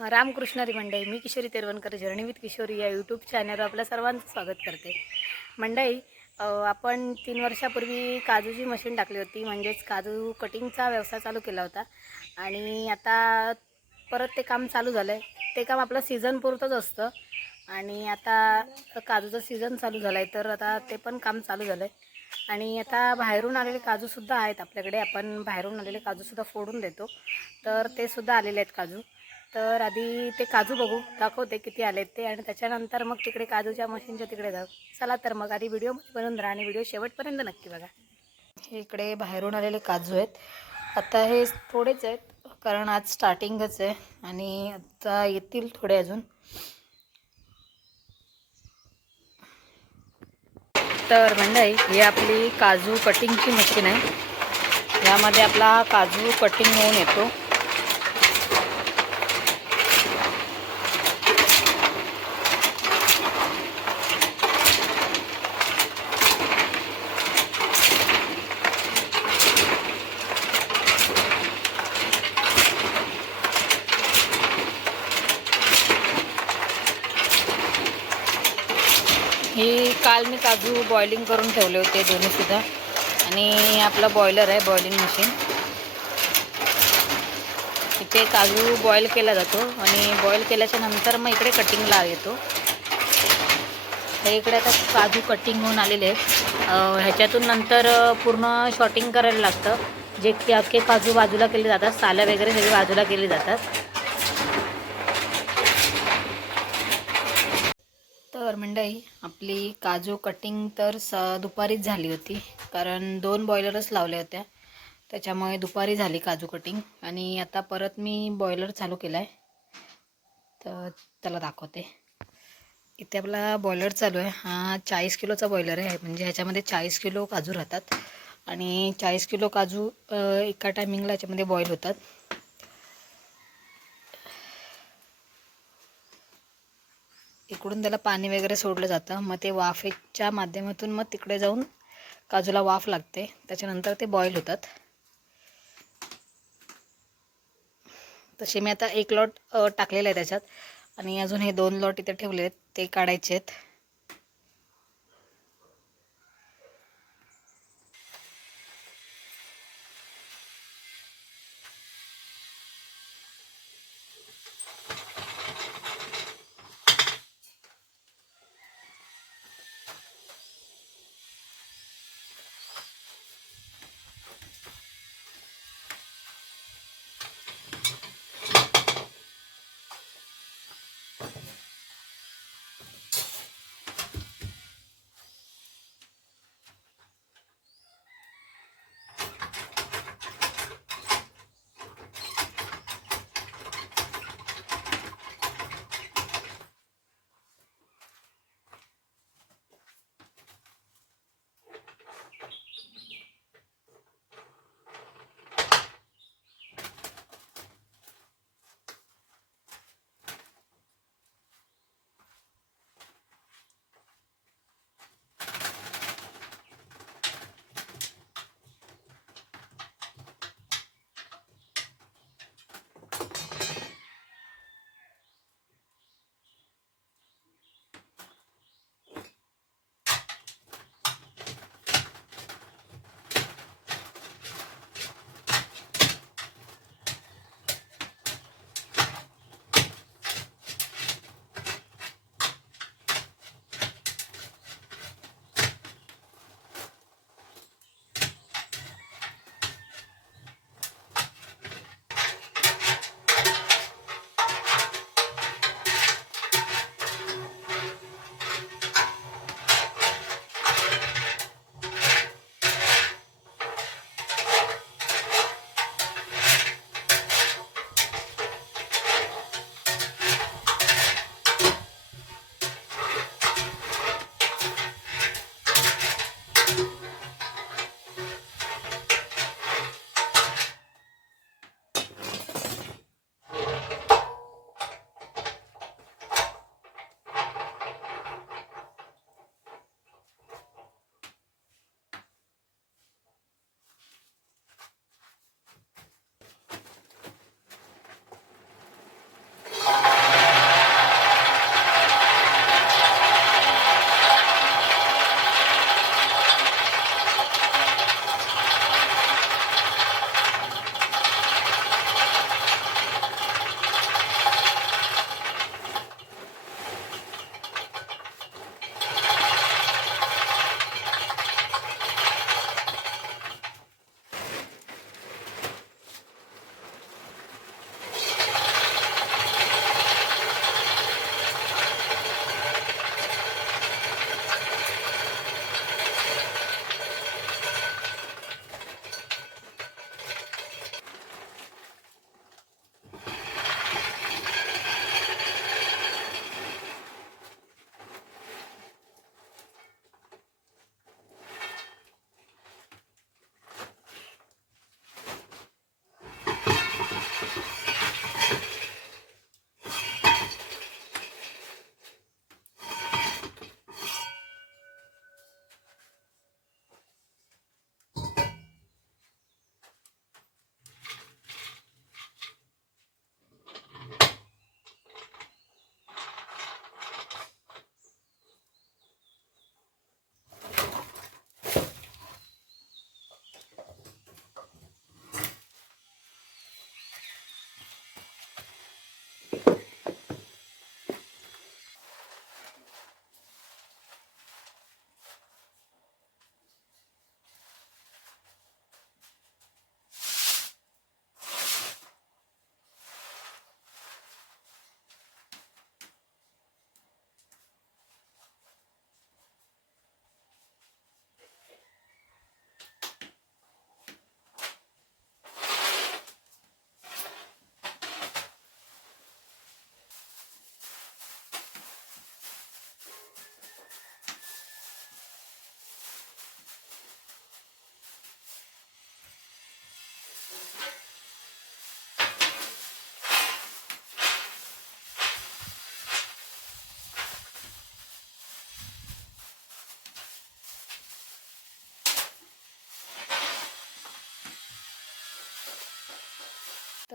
रामकृष्णारी मंडळी, मी Kishori Teravankar journey with Kishori या YouTube चॅनलवर आपल्या सर्वांचं स्वागत करते. मंडळी, आपण 3 वर्षापूर्वी काजूची मशीन टाकली होती, म्हणजेच काजू कटिंगचा व्यवसाय चालू केला होता. आणि आता परत ते काम चालू झालं आहे. ते काम आपलं सीझन पुरतंच असतं आणि आता काजूचं सीझन चालू झालं आहे, तर आता ते पण काम चालू झालं आहे. आणि आता बाहेरून आलेले काजूसुद्धा आहेत आपल्याकडे. आपण बाहेरून आलेले काजूसुद्धा फोडून देतो, तर ते सुद्धा आलेले आहेत काजू. तर आधी ते काजू दाखवते किती आलेत ते, आणि त्याच्यानंतर मग तिकडे काजूच्या मशीनच्या तिकडे जाऊ. चला तर मग आधी व्हिडिओमध्ये बनवून राहा आणि व्हिडिओ शेवटपर्यंत नक्की बघा. हे इकडे बाहेरून आलेले काजू आहेत. आता हे थोडेच आहेत, कारण आज स्टार्टिंगच आहे आणि आता येतील थोडे अजून. तर मंडळी, ही आपली काजू कटिंगची मशीन आहे. यामध्ये आपला काजू कटिंग होऊन येतो. ही काल मी काजू बॉइलिंग करून ठेवले होते दोन्हीसुद्धा. आणि आपलं बॉयलर आहे, बॉइलिंग मशीन. इथे काजू बॉईल केला जातो आणि बॉईल केल्याच्या नंतर मग इकडे कटिंगला येतो. हे इकडे आता काजू कटिंग होऊन आलेले आहेत. ह्याच्यातून नंतर पूर्ण शॉर्टिंग करायला लागतं. जे की अख्खे काजू बाजूला केले जातात, साल्या वगैरे सगळे बाजूला केले जातात. तर मंडळी, आपली काजू कटिंग तर दुपारीच झाली होती, कारण 2 बॉयलरच लावल्या होत्या. त्याच्यामुळे दुपारी झाली काजू कटिंग. आणि आता परत मी बॉयलर चालू केला आहे, तर त्याला दाखवते. इथे आपला बॉयलर चालू आहे. हा 40 किलोचा बॉयलर आहे, म्हणजे ह्याच्यामध्ये 40 किलो काजू राहतात. आणि 40 किलो काजू एका टायमिंगला ह्याच्यामध्ये बॉईल होतात. इकडून त्याला पाणी वगैरे सोडलं जातं, मग ते वाफेच्या माध्यमातून मग तिकडे जाऊन काजूला वाफ लागते, त्याच्यानंतर ते बॉईल होतात. तसे मी आता 1 लॉट टाकलेला आहे त्याच्यात, आणि अजून हे 2 लॉट इथे ठेवले आहेत, ते काढायचे आहेत.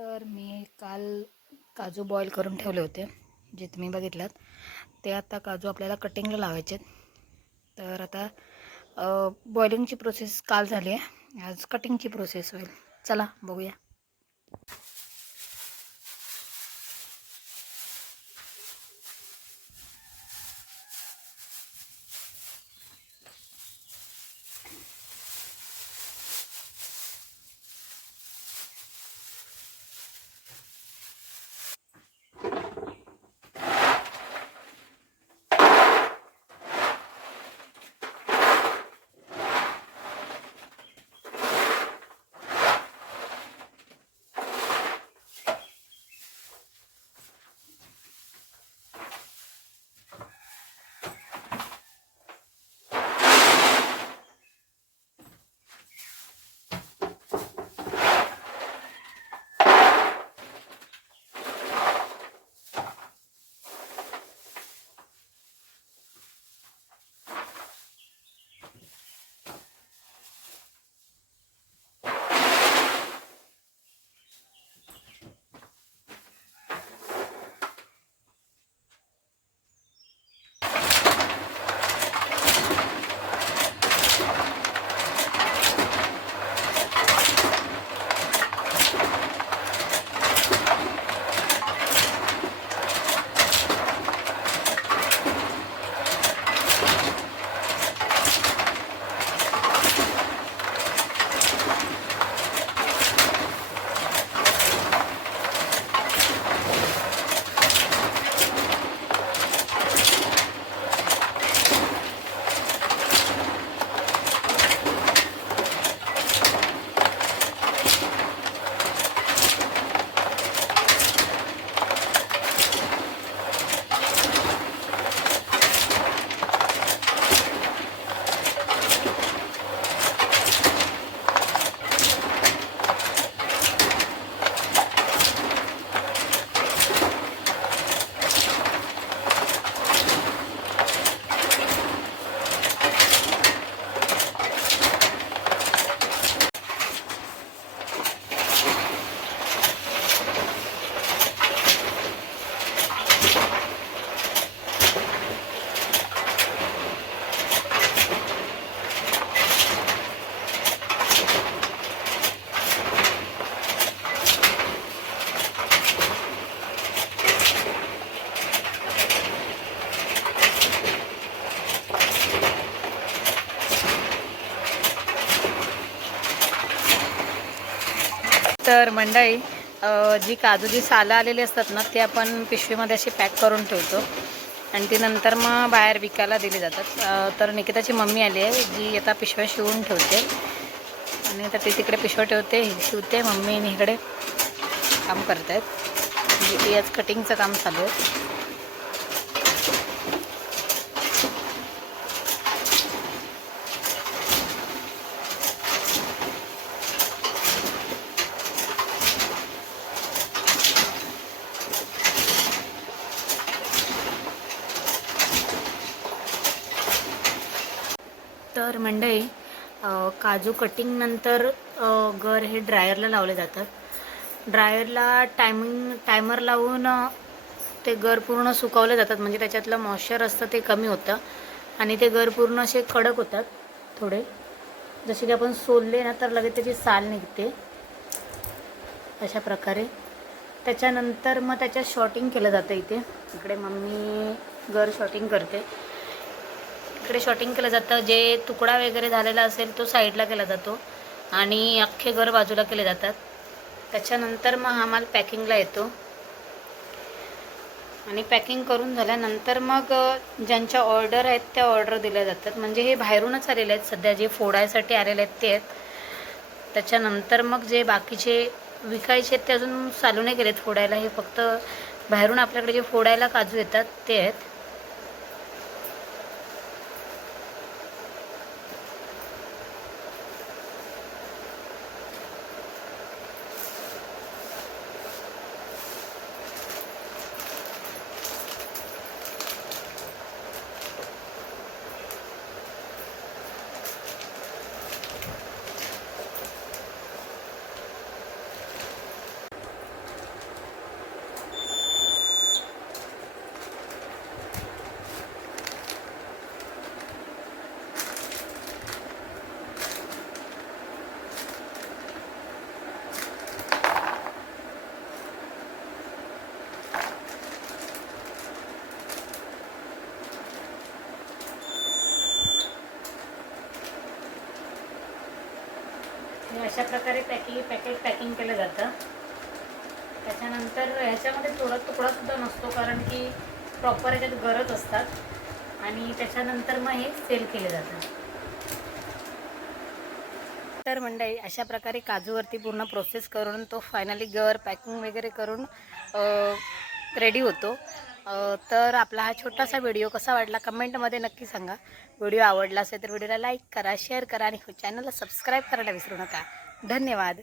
तर मी काल काजू बॉईल करून ठेवले होते, जे तुम्ही बघितलात ते. आता काजू आपल्याला कटिंगला लावायचे. तर आता बॉइलिंगची प्रोसेस काल झाली आहे, आज कटिंगची प्रोसेस होईल. चला बघूया. तर मंडळी, जी काजूची सालं आलेली असतात ना, ती आपण पिशवीमध्ये अशी पॅक करून ठेवतो आणि ती नंतर मग बाहेर विकायला दिली जातात. तर निकिताची मम्मी आली आहे, जी आता पिशव्या शिवून ठेवते. आणि तर ती तिकडे पिशव्या ठेवते, शिवते. मम्मी इकडे काम करत आहेत, म्हणजे ती आज कटिंगचं काम चालू आहे. तर मंडळी, काजू कटिंगनंतर गर हे ड्रायरला लावले जातात. ड्रायरला टायमर लावून ते गर पूर्ण सुकवले जातात, म्हणजे त्याच्यातलं मॉइश्चर असतं ते कमी होतं आणि ते गर पूर्ण असे कडक होतात थोडे. जसे की आपण सोलले ना तर लगेच त्याची साल निघते अशा प्रकारे. त्याच्यानंतर मग त्याच्यात शॉर्टिंग केलं जातं. इकडे मम्मी गर शॉर्टिंग करते. इकडे शॉर्टिंग केलं जातं. जे तुकडा वगैरे झालेला असेल तो साईडला केला जातो आणि अख्खे गर बाजूला केले जातात. त्याच्यानंतर मग हा माल पॅकिंगला येतो आणि पॅकिंग करून झाल्यानंतर मग ज्यांच्या ऑर्डर आहेत त्या ऑर्डर दिल्या जातात. म्हणजे हे बाहेरूनच आलेले आहेत, सध्या जे फोडायसाठी आलेले आहेत ते आहेत. त्याच्यानंतर मग जे बाकीचे विकायचे आहेत ते अजून चालू नाही केलेत फोडायला. हे फक्त बाहेरून आपल्याकडे जे फोडायला काजू येतात ते आहेत. अशा प्रकारे पॅकेट पॅकिंग केलं जातं. त्याच्यानंतर ह्याच्यामध्ये थोडा तुकडासुद्धा नसतो, कारण की प्रॉपर ह्याच्यात गरज असतात आणि त्याच्यानंतर मग हे सेल केले जातात. तर मंडळी अशा प्रकारे काजूवरती पूर्ण प्रोसेस करून तो फायनली पॅकिंग वगैरे करून रेडी होतो. तर आपला हा छोटासा व्हिडिओ कसा वाटला कमेंटमध्ये नक्की सांगा. व्हिडिओ आवडला असेल तर व्हिडिओला लाईक करा, शेअर करा आणि चॅनलला सबस्क्राईब करायला विसरू नका. धन्यवाद.